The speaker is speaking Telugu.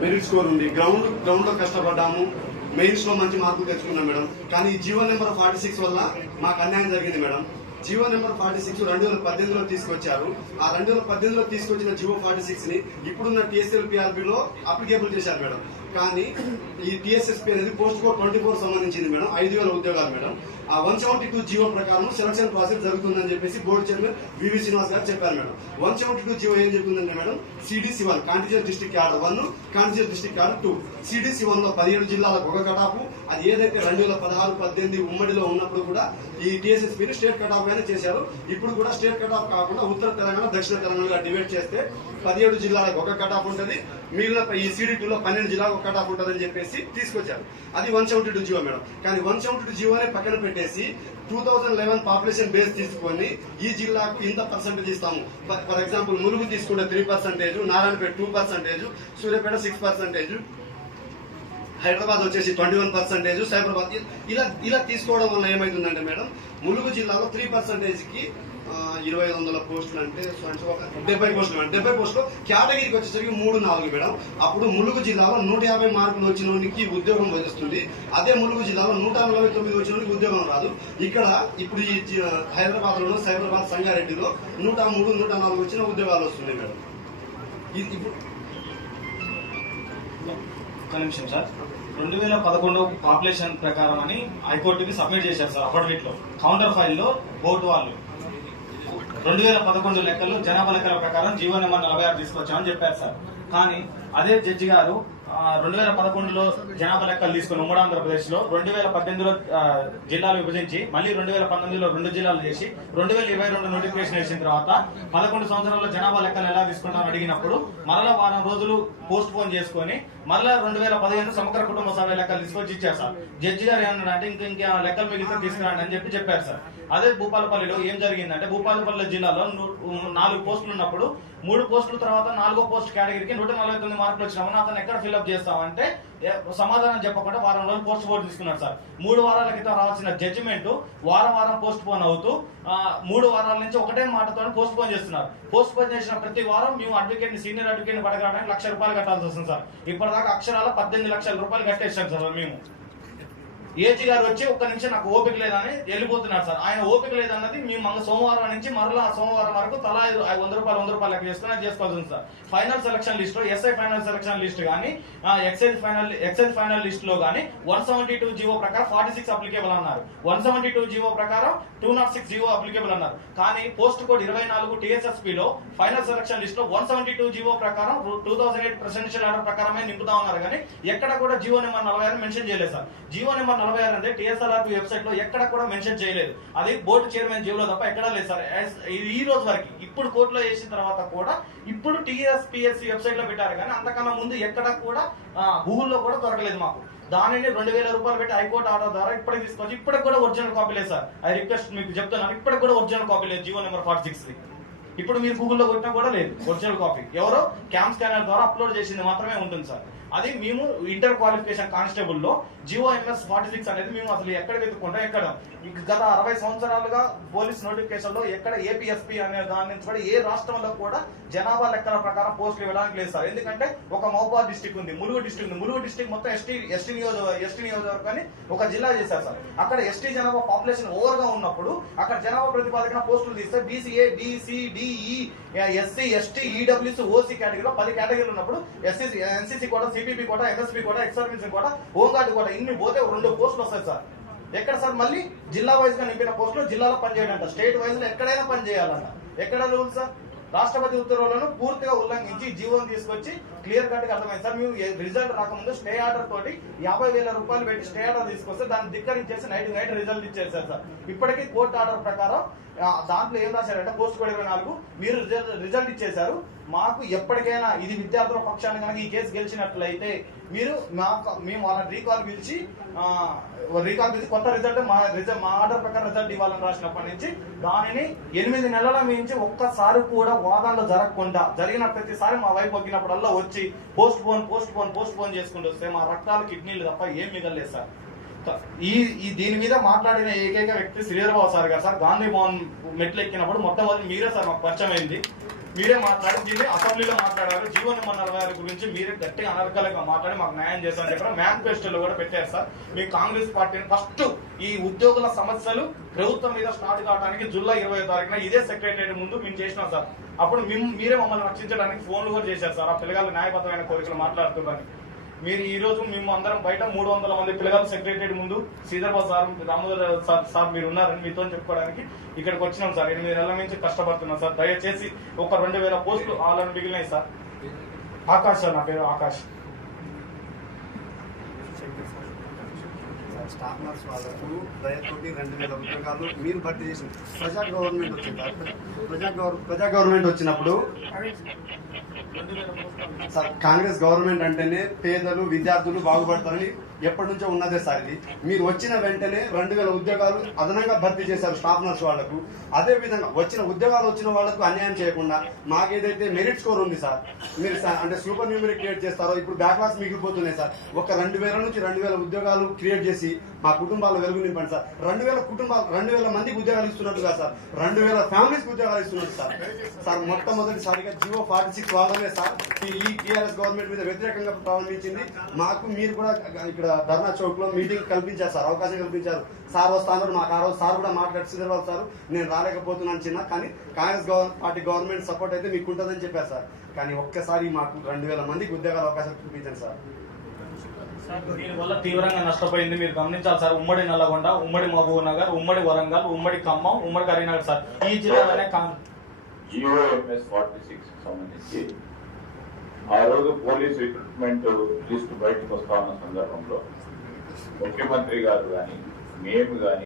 మెరిట్ స్కోర్ ఉంది. గ్రౌండ్ లో కష్టపడ్డాము, మెయిన్స్ లో మంచి మార్కులు తెచ్చుకున్నాం మేడం. కానీ జీవో నెంబర్ 46 వల్ల మాకు అన్యాయం జరిగింది మేడం. జీవో నెంబర్ 46 2018లో తీసుకొచ్చారు. ఆ 2018లో తీసుకొచ్చిన జీవో 46 ని ఇప్పుడున్న TSLPRBలో అప్లికేబుల్ చేశారు మేడం. కానీ ఈ TSSP అనేది పోస్ట్ కోడ్ 24 సంబంధించింది మేడం. 5000 ఉద్యోగాలు మేడం. ఆ 172 జీవో ప్రకారం సెలక్షన్ ప్రాసెస్ జరుగుతుందని చెప్పేసి బోర్డు చైర్మన్ వివి శ్రీనివాస్ గారు చెప్పారు మేడం. 172 జీవో ఏం చెప్తుందంటే madam, CDC 1 contingent district cadre 1, contingent district cadre 2. CDC 1 లో 17 జిల్లాలకు ఒక కటాపు. అది ఏదైతే 2016-18 ఉమ్మడిలో ఉన్నప్పుడు కూడా ఈ TSSPని స్టేట్ కటాఫ్ గానే చేశారు. ఇప్పుడు కూడా స్టేట్ కటాఫ్ కాకుండా ఉత్తర తెలంగాణ, దక్షిణ తెలంగాణగా డివైడ్ చేస్తే 17 జిల్లాలకు ఒక కటాఫ్ ఉంటుంది. మిగిలిన ఈ CD2లో 12 జిల్లాలకు ఒక కటాఫ్ ఉంటుందని చెప్పేసి తీసుకొచ్చారు. అది 172 జీవో మేడం. కానీ 172 జీవోనే పక్కన పెట్టేసి 2011 పాపులేషన్ బేస్ తీసుకొని ఈ జిల్లాకు ఇంత పర్సెంటేజ్ ఇస్తాము. ఫర్ ఎగ్జాంపుల్ ములుగు తీసుకుంటే 3%, నారాయణపేట 2%, సూర్యాపేట 6%, హైదరాబాద్ వచ్చేసి 21%, సైబరాబాద్ ఇలా తీసుకోవడం వల్ల ఏమైతుందంటే మేడం, ములుగు జిల్లాలో 3%కి 2500 పోస్టులు అంటే 70 పోస్టులు మేడం. 70 పోస్టులు కేటగిరీకి వచ్చేసరికి 3-4 మేడం. అప్పుడు ములుగు జిల్లాలో 150 మార్కులు వచ్చిన వానికి ఉద్యోగం వస్తుంది. అదే ములుగు జిల్లాలో 149 వచ్చిన వానికి ఉద్యోగం రాదు. ఇక్కడ ఇప్పుడు ఈ హైదరాబాద్ లోను, సైబరాబాద్, సంగారెడ్డిలో 103, 104 వచ్చిన ఉద్యోగాలు వస్తున్నాయి మేడం. ఇప్పుడు ఒక నిమిషం సార్, 2011 పాపులేషన్ ప్రకారం అని హైకోర్టుకి సబ్మిట్ చేశారు సార్. అఫిడవిట్ లో కౌంటర్ ఫైల్ లో బోర్డు వాళ్ళు 2011 లెక్కలు జనాభా లెక్కల ప్రకారం జీవో నెంబర్ 46 తీసుకొచ్చామని చెప్పారు సార్. కానీ అదే జడ్జి గారు 2011లో జనాభా లెక్కలు తీసుకుని ఉమ్మడి ఆంధ్రప్రదేశ్ లో 2018లో జిల్లాలు విభజించి మళ్ళీ 2019లో 2 జిల్లాలు చేసి 2022 నోటిఫికేషన్ వేసిన తర్వాత 11 సంవత్సరాల్లో జనాభా లెక్కలు ఎలా తీసుకుంటామని అడిగినప్పుడు మరలా వారం రోజులు పోస్ట్ పోన్ చేసుకుని మరలా 2015 సమగ్ర కుటుంబ సర్వే లెక్కలు తీసుకొచ్చి ఇచ్చారు సార్. జడ్జి గారు ఏమన్నారంటే ఇంకా లెక్కలు మిగిలితే తీసుకురండి అని చెప్పారు సార్. అదే భూపాలపల్లిలో ఏం జరిగిందంటే, భూపాలపల్లి జిల్లాలో 4 పోస్టులు ఉన్నప్పుడు 3 పోస్టుల తర్వాత 4వ పోస్ట్ కేటగిరీకి 149 మార్కులు వచ్చినామని అతను ఎక్కడ ఫిల్అప్ చేస్తామంటే సమాధానం చెప్పకుండా వారం రోజులు పోస్ట్ పోన్ తీసుకున్నారు సార్. 3 వారాల క్రితం రావాల్సిన జడ్జిమెంట్ వారం పోస్ట్ పోన్ అవుతూ 3 వారాల నుంచి ఒకటే మాటతో పోస్ట్ పోన్ చేస్తున్నారు. పోస్ట్ పోన్ చేసిన ప్రతి వారం మేము సీనియర్ అడ్వకేట్ ని పడగడానికి ₹1,00,000 కట్టాల్సి వస్తుంది సార్. ఇప్పటిదాకా అక్షరాల 18 లక్షల రూపాయలు కట్టేసాం సార్. మేము ఏజీ గారు వచ్చి ఒక్క నిమిషం నాకు ఓపిక లేదని వెళ్ళిపోతున్నారు సార్. ఆయన ఓపిక లేదన్నది మేము సోమవారం నుంచి మరలా సోమవారం వరకు తలా ₹100 లెక్క చేసుకుని చేసుకోవాల్సి ఉంది సార్. ఫైనల్ సెలక్షన్ లిస్ట్ లో SI ఫైనల్ సెలక్షన్ లిస్ట్ గానీ ఎక్సైజ్ ఫైనల్ లిస్ట్ లో గానీ 172 జీవో ప్రకారం 46 అప్లికేబుల్ అన్నారు. 172 జీవో ప్రకారం 206 జీవో అప్లికేబుల్ అన్నారు. కానీ పోస్ట్ కోడ్ 24 TSSP లో ఫైనల్ సెలక్షన్ లిస్ట్ లో 172 జీవో ప్రకారం 2008 ప్రెసిడెన్షియల్ ఆర్డర్ ప్రకారమే నింపుతా ఉన్నారు. కానీ ఎక్కడ కూడా జీవో నెంబర్ 46 మెన్షన్ చేయలేదు సార్. జీవో నెంబర్ 46 అంటే TSLRB వెబ్సైట్ లో ఎక్కడ కూడా మెన్షన్ చేయలేదు. అది బోర్డు చైర్మన్ జీవోలో తప్ప ఎక్కడా లేదు సార్. ఈ రోజు వరకు ఇప్పుడు కోర్టులో వేసిన తర్వాత కూడా ఇప్పుడు TSPSC వెబ్సైట్ లో పెట్టారు. కానీ అంతకన్నా ముందు ఎక్కడ కూడా గూగుల్లో కూడా దొరకలేదు మాకు. దానిని ₹2,000 పెట్టి హైకోర్టు ఆర్డర్ ద్వారా ఇప్పటికి తీసుకొచ్చి ఇప్పటికి కూడా ఒరిజినల్ కాపీ లేదు సార్. ఐ రిక్వెస్ట్ మీకు చెప్తున్నాను, ఇప్పటికి కూడా ఒరిజినల్ కాపీ లేదు జీవో నెంబర్ 46. ఇప్పుడు మీరు గూగుల్లో కొట్టినా కూడా లేదు ఒరిజినల్ కాపీ. ఎవరో క్యామ్ స్కానర్ ద్వారా అప్లోడ్ చేసింది మాత్రమే ఉంటుంది సార్. అది మేము ఇంటర్ క్వాలిఫికేషన్ కానిస్టేబుల్ లో GOMS 46 అనేది మేము అసలు ఎక్కడ వెతుక్కుంటాం. ఎక్కడ గత 60 సంవత్సరాలుగా పోలీస్ నోటిఫికేషన్ లో ఎక్కడ APSP అనే దాని నుంచి కూడా ఏ రాష్ట్రంలో కూడా జనాభా లెక్కల ప్రకారం పోస్టులు ఇవ్వడానికి లేదు సార్. ఎందుకంటే ఒక మహబూబాబాద్ డిస్టిక్ ఉంది, ములుగు డిస్టిక్ మొత్తం ఎస్టీ నియోజకవర్గాన్ని ఒక జిల్లా చేశారు సార్. అక్కడ ST జనాభా పాపులేషన్ ఓవర్ గా ఉన్నప్పుడు అక్కడ జనాభా ప్రతిపాదన పోస్టులు తీస్తే BCA, BC, DE, SC, ST, EWS, OC కేటగిరీలో 10 కేటగిరీలు ఉన్నప్పుడు NCC కూడా, CPP కూడా, MSP కూడా, ఎక్స్ కూడా, హోంగార్డ్ కూడా ఇన్ని పోతే 2 పోస్టులు వస్తాయి సార్. ఎక్కడ సార్ మళ్ళీ జిల్లా వైజ్ గా నింపిన పోస్టులు జిల్లాలో పనిచేయాలంట, స్టేట్ వైజ్ లో ఎక్కడైనా పనిచేయాలంట. ఎక్కడ రూల్ సార్? రాష్ట్రపతి ఉత్తర్వులను పూర్తిగా ఉల్లంఘించి జీవోని తీసుకొచ్చి క్లియర్ కట్ గా అర్థమైంది సార్. మేము రిజల్ట్ రాకముందు స్టే ఆర్డర్ తోటి ₹50,000 పెట్టి స్టే ఆర్డర్ తీసుకొస్తే దాన్ని ధిక్కరించేసి నైట్ రిజల్ట్ ఇచ్చేసారు సార్. ఇప్పటికీ కోర్టు ఆర్డర్ ప్రకారం దాంట్లో ఏం రాశారంటే పోస్ట్ కోడ్ 24 మీరు రిజల్ట్ ఇచ్చేశారు. మాకు ఎప్పటికైనా ఇది విద్యార్థుల పక్షాన్ని కనుక ఈ కేసు గెలిచినట్లయితే మీరు మేము వాళ్ళని రీకాల్ పిలిచి కొత్త రిజల్ట్ మా ఆర్డర్ ప్రకారం రిజల్ట్ ఇవ్వాలని రాసినప్పటి నుంచి దానిని 8 నెలల మించి ఒక్కసారి కూడా వాదనలు జరగకుండా జరిగిన ప్రతిసారి మా వైపు ఒక్కినప్పుడల్లా వచ్చి పోస్ట్ పోన్ చేసుకుంటూ వస్తే మా రక్తాలు కిడ్నీలు తప్ప ఏం మిగలేదు సార్. దీని మీద మాట్లాడిన ఏకైక వ్యక్తి శ్రీధరబాబు సార్ గారు సార్. గాంధీ భవన్ మెట్లు ఎక్కినప్పుడు మొట్టమొదటి మీరే సార్ మాకు పరిచయం అయింది. మీరే మాట్లాడి దీన్ని అసెంబ్లీలో మాట్లాడారు. జీవో నెంబర్ 46 గురించి మీరే గట్టిగా అనర్గళంగా మాట్లాడి మాకు న్యాయం చేస్తారని చెప్పి మేనిఫెస్టోలో కూడా పెట్టారు సార్. మీ కాంగ్రెస్ పార్టీని ఫస్ట్ ఈ ఉద్యోగుల సమస్యలు ప్రభుత్వం మీద స్టార్ట్ కావడానికి జూలై 20వ తారీఖున ఇదే సెక్రటరీ ముందు మేము చేసినాం సార్. అప్పుడు మీరే మమ్మల్ని రక్షించడానికి ఫోన్లు కూడా చేశారు సార్. ఆ పిల్లగాళ్ళు న్యాయబద్ధమైన కోరికలు మాట్లాడుతున్నారని. మీరు ఈ రోజు మేము అందరం బయట 300 మంది పిల్లగాళ్ళు సెక్రటరీ ముందు శ్రీధర్బాబు సార్, దామోదర్ సార్ మీరు ఉన్నారని మీతో చెప్పుకోవడానికి ఇక్కడికి వచ్చినాం సార్. 8 నెలల నుంచి కష్టపడుతున్నాం సార్. దయచేసి ఒక 2000 పోస్టులు ఆల్రెడీ మిగిలినాయి సార్. ఆకాష్ సార్, నా పేరు ఆకాష్. స్టాఫ్ నర్స్ వాళ్ళకు దయతోటి 2000 ఉద్యోగాలు మీరు భర్తీ చేసింది. ప్రజా గవర్నమెంట్ వచ్చింది. ప్రజా గవర్నమెంట్ వచ్చినప్పుడు సార్ కాంగ్రెస్ గవర్నమెంట్ అంటేనే పేదలు విద్యార్థులు బాగుపడతారని ఎప్పటి నుంచో ఉన్నదే సార్. ఇది మీరు వచ్చిన వెంటనే 2000 ఉద్యోగాలు అదనంగా భర్తీ చేశారు స్టాఫ్ నర్స్ వాళ్లకు. అదే విధంగా ఉద్యోగాలు వచ్చిన వాళ్లకు అన్యాయం చేయకుండా మాకేదైతే మెరిట్ స్కోర్ ఉంది సార్, మీరు అంటే సూపర్ న్యూమరీ క్రియేట్ చేస్తారో ఇప్పుడు బ్యాక్లాగ్స్ మిగిలిపోతున్నాయి సార్. ఒక 2000 నుంచి 2000 ఉద్యోగాలు క్రియేట్ చేసి మా కుటుంబాలు వెలుగు నింపండి సార్. 2000 మందికి ఉద్యోగాలు ఇస్తున్నట్టుగా సార్ 2000 ఫ్యామిలీస్ ఉద్యోగాలు ఇస్తున్నట్టు సార్. సార్ మొట్టమొదటిసారిగా జియో 46 వాళ్ళనే సార్ ఈ టీఆర్ఎస్ గవర్నమెంట్ మీద వ్యతిరేకంగా ప్రారంభించింది. మాకు మీరు కూడా ఇక్కడ ధర్నా చౌక్ లో మీటింగ్ కల్పించారు సార్, అవకాశం కల్పించారు. సార్ వస్తాను మాకు ఆ రోజు సార్ కూడా మాట్లాడి శ్రీధర్బాబు సార్ నేను రాలేకపోతున్నాను చిన్న, కానీ కాంగ్రెస్ పార్టీ గవర్నమెంట్ సపోర్ట్ అయితే మీకు ఉంటుందని చెప్పారు సార్. కానీ ఒక్కసారి మాకు 2000 మందికి ఉద్యోగాల అవకాశం కల్పించారు సార్. దీనివల్ల తీవ్రంగా నష్టపోయింది మీరు గమనించాలి సార్. ఉమ్మడి నల్లగొండ, ఉమ్మడి మహబూబ్ నగర్, ఉమ్మడి వరంగల్, ఉమ్మడి ఖమ్మం, ఉమ్మడి కరీంనగర్ సార్. ఈ జిల్లాలోనే GOMS 46 సంబంధించి ఆ రోజు పోలీస్ రిక్రూట్మెంట్ లిస్ట్ బయటకు వస్తా ఉన్న సందర్భంలో ముఖ్యమంత్రి గారు కానీ మేము కానీ